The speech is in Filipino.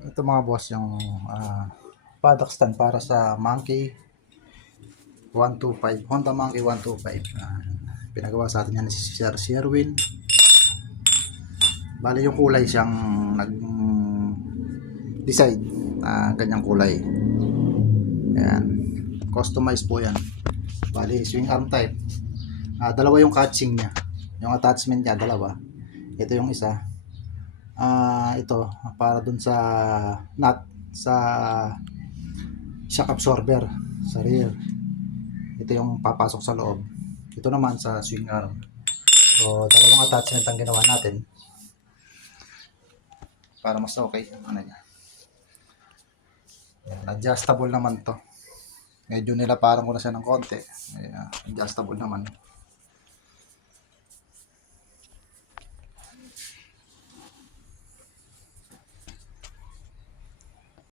Ito mga boss yung paddock stand para sa Monkey 125, Honda Monkey 125. Pinagawa sa atin yan si Sir Sherwin. Bali yung kulay siyang nag-decide na ganyang kulay. Ayan. Customized po yan. Bali swing arm type. Dalawa yung catching niya. Yung attachment niya, dalawa. Ito yung isa. Ito para dun sa nut sa shock absorber sa rear. Ito yung papasok sa loob. Ito naman sa swing arm. So dalawang attachment ang ginawa natin para mas okay. Adjustable naman to. Medyo nilaparang ko na siya ng konti. Adjustable naman.